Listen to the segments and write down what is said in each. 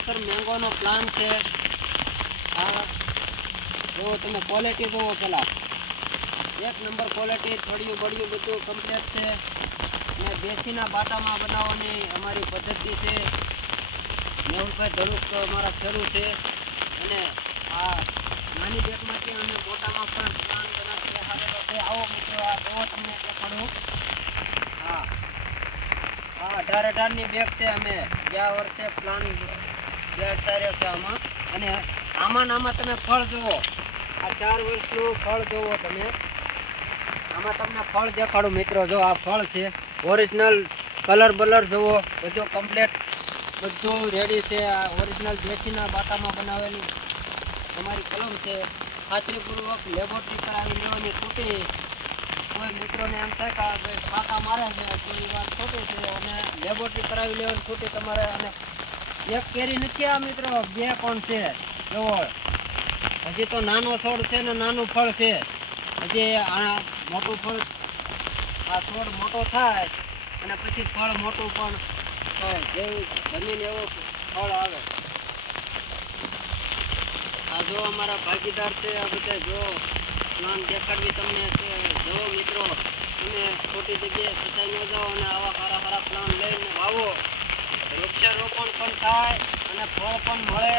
કેસર મેંગોનો plan છે। આ જો તમે ક્વોલિટી જોવો પેલા, એક નંબર ક્વોલિટી, થોડીયું બળિયું બધું કમ્પ્લીટ છે અને દેશીના બાટામાં બનાવવાની અમારી પદ્ધતિ છે। મેહુલભાઈ ધડુક અમારા ખેડૂત છે અને આ નાની બેગમાંથી અમે મોટામાં પણ પ્લાન બનાવી હાલેલો છે। આવો મિત્રો, આ જોવો તમને દેખાડું। હા, આ 18-18ની બેગ છે। અમે ગયા વર્ષે પ્લાન બેસાડ્યો છે આમાં, અને આમાં તમે ફળ જુઓ, આ 4 વર્ષનું ફળ જુઓ તમે। આમાં તમને ફળ દેખાડું મિત્રો, જો આ ફળ છે ઓરિજિનલ, કલર બલર જુઓ, બધું કમ્પ્લીટ, બધું રેડી છે। આ ઓરિજિનલ દેશીના બાટામાં બનાવેલી અમારી કલમ છે। ખાતરીપૂર્વક લેબોરેટરી કરાવી લેવાની છૂટી। કોઈ મિત્રોને એમ થાય કે ભાઈ ફાંકા મારે છે તો એ વાત ખોટી છે, અને લેબોરેટરી કરાવી લેવાની છૂટી તમારે। અને એક કેરી નથી આ મિત્રો, 2 પણ છે। જુઓ, હજી તો નાનો છોડ છે ને નાનું ફળ છે। હજી આ મોટું ફળ, આ છોડ મોટો થાય અને પછી ફળ મોટું પણ થાય, જેવી જમીન એવો ફળ આવે। આ જો અમારા ભાગીદાર છે, આ બધા જો પ્લાન દેખાડવી તમને છે। જો મિત્રો, તમે ખોટી જગ્યાએ ફસાઈ ન જાઓ અને આવા સારા પ્લાન લઈને વાવો, વૃક્ષારોપણ પણ થાય અને ફળ પણ મળે,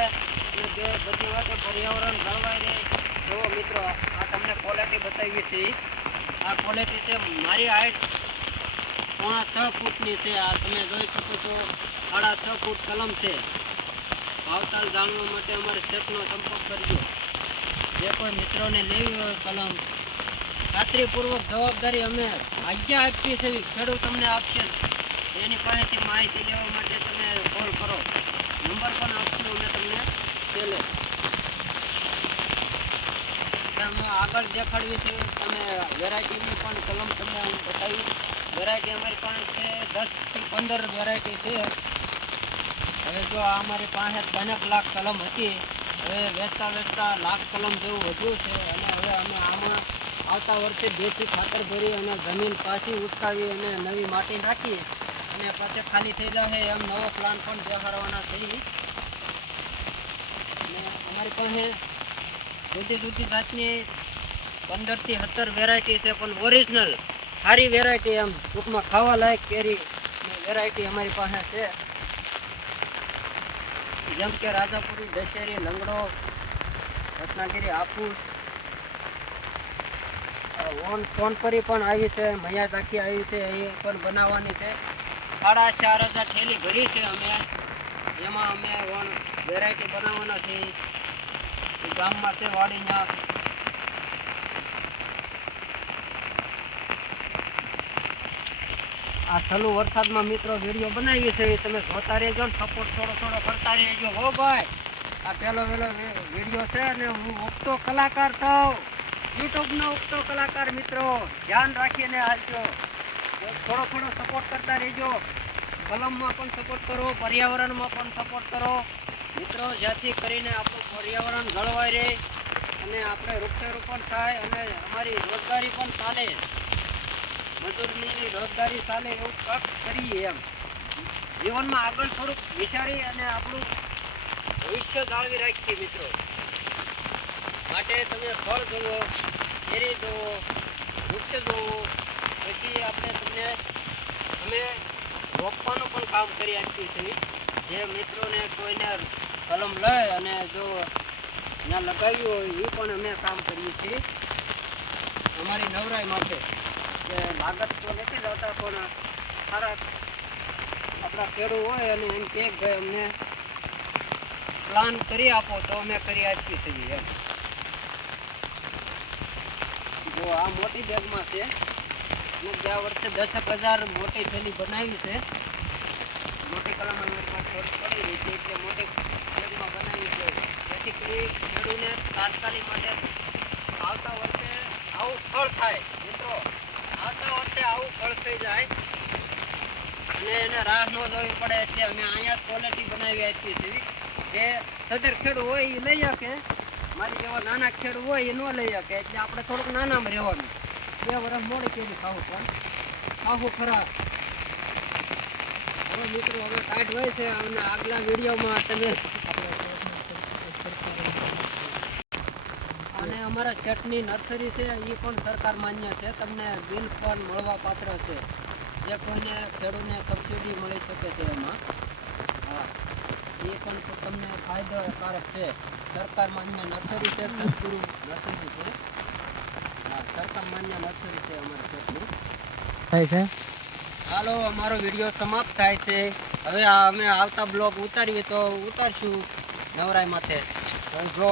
અને જે બધી વાત પર્યાવરણ જળવાઈ રહે। જો મિત્રો, આ તમને ક્વોલિટી બતાવી છે। આ ક્વોલિટી છે, મારી હાઈટ 6.5 ફૂટની છે। આ તમે જોઈ શકો છો, 6.5 ફૂટ કલમ છે। ભાવતાલ જાણવા માટે અમારે શેઠનો સંપર્ક કરજો। જે કોઈ મિત્રોને લેવી હોય કલમ, ખાતરીપૂર્વક જવાબદારી અમે આજ્ઞા આપીએ છીએ, ખેડૂત તમને આપશે। એની પાસેથી માહિતી લેવા માટે તમે કોલ કરો, નંબર પણ આપશું અમે તમને છેલ્લે। આગળ દેખાડવી છે તમે વેરાયટીની પણ કલમ તમને હું બતાવી। વેરાયટી અમારી પાસે છે 10 થી 15 વેરાયટી છે। હવે જો આ અમારી પાસે 3 લાખ કલમ હતી, હવે વેચતા લાખ કલમ જેવું વધ્યું છે। અને હવે અમે આમાં આવતા વર્ષે દેશી ખાતર ભરી અને જમીન પાછી ઉચકાવી અને નવી માટી નાખી અને પછી ખાલી થઈ જશે એમ નવો પ્લાન પણ બેસાડવાના થઈ। અને અમારી પાસે જુદી જાતની 15 થી 17 વેરાયટી છે, પણ ઓરિજિનલ સારી વેરાયટી, એમ ટૂંકમાં ખાવા લાયક કેરી વેરાયટી અમારી પાસે છે। જેમ કે રાજાપુરી, દશેરી, લંગડો, રત્નાગીરી, હાફૂસ, સોનપરી પણ આવી છે, મૈયા ઝાંખી આવી છે, એ પણ બનાવવાની છે। 4,500 થેલી ભરી છે અમે, એમાં અમે વેરાયટી બનાવવાના છે। ગામમાં છે વાડીના। આ ચાલુ વરસાદમાં મિત્રો વિડીયો બનાવી છે, તમે જોતા રહેજો ને સપોર્ટ થોડો કરતા રહેજો હો ભાઈ। આ પહેલો વિડીયો છે ને હું ઉગતો કલાકાર છું, યુટ્યુબનો ઉગતો કલાકાર મિત્રો, ધ્યાન રાખીને હાલજો। થોડો સપોર્ટ કરતા રહેજો। કલમમાં પણ સપોર્ટ કરો, પર્યાવરણમાં પણ સપોર્ટ કરો મિત્રો, જેથી કરીને આપણું પર્યાવરણ જળવાઈ રહે અને આપણે વૃક્ષારોપણ થાય અને અમારી રોજગારી પણ ચાલે, મજૂરની રોજગારી ચાલે એવું કાંક કરીએ એમ। જીવનમાં આગળ થોડુંક વિચારી અને આપણું ભવિષ્ય જાળવી રાખીએ મિત્રો। માટે તમે ફળ જુઓ, કેરી જુઓ, વૃક્ષ જુઓ, પછી આપણે અમે રોપવાનું પણ કામ કરી આપીએ છીએ। જે મિત્રોને કોઈને કલમ લે અને જો ત્યાં લગાવ્યું હોય એ પણ અમે કામ કરીએ છીએ અમારી નવરાઈ માટે। કે લાગત તો નથી જતા, પણ સારા આપણા ખેડૂત હોય અને એમ કે ભાઈ અમને પ્લાન કરી આપો તો અમે કરી આપીએ છીએ એમ। જો આ મોટી બેગમાં છે, મેં ગયા વર્ષે 10,000 મોટી થેલી બનાવી છે। મોટી કલમ અમારી પાસે પડી રહી છે એટલે મોટી બેગમાં બનાવી છે, જેથી કરી ખેડૂતને તાત્કાલિક માટે આવતા વર્ષે આવું ફળ થાય મિત્રો। આવતા વર્ષે આવું ફળ થઈ જાય અને એને રાહ ન જોવી પડે, એટલે અમે અહીંયા ક્વોલિટી બનાવી આપીએ છીએ કે સદર ખેડૂત હોય એ લઈ શકે, મારી જેવા નાના ખેડૂત હોય એ ન લઈ શકે, એટલે આપણે થોડુંક નાનામાં રહેવાનું। 2 વર્ષ મોડી કેરી ખાવું પણ ખાવું ખરા, ચાલો મિત્રો હવે કાઢ હોય છે અને આગલા વિડીયોમાં તમે અને અમારા શેઠની નર્સરી છે એ પણ સરકાર માન્ય છે, તમને બિલ પણ મળવા પાત્ર છે, જે કોઈને ખેડૂતને સબસિડી મળી શકે છે એમાં. હા, એ પણ તમને ફાયદાકારક છે. સરકાર માન્ય નર્સરી છે, સદગુરુ નર્સરી છે. હા, સરકાર માન્ય નર્સરી છે અમારા શેઠની. થાય છે. ચાલો અમારો વિડીયો સમાપ્ત થાય છે. હવે અમે આવતા બ્લોગ ઉતારીએ તો ઉતારશું નવરાઈ માથે. જો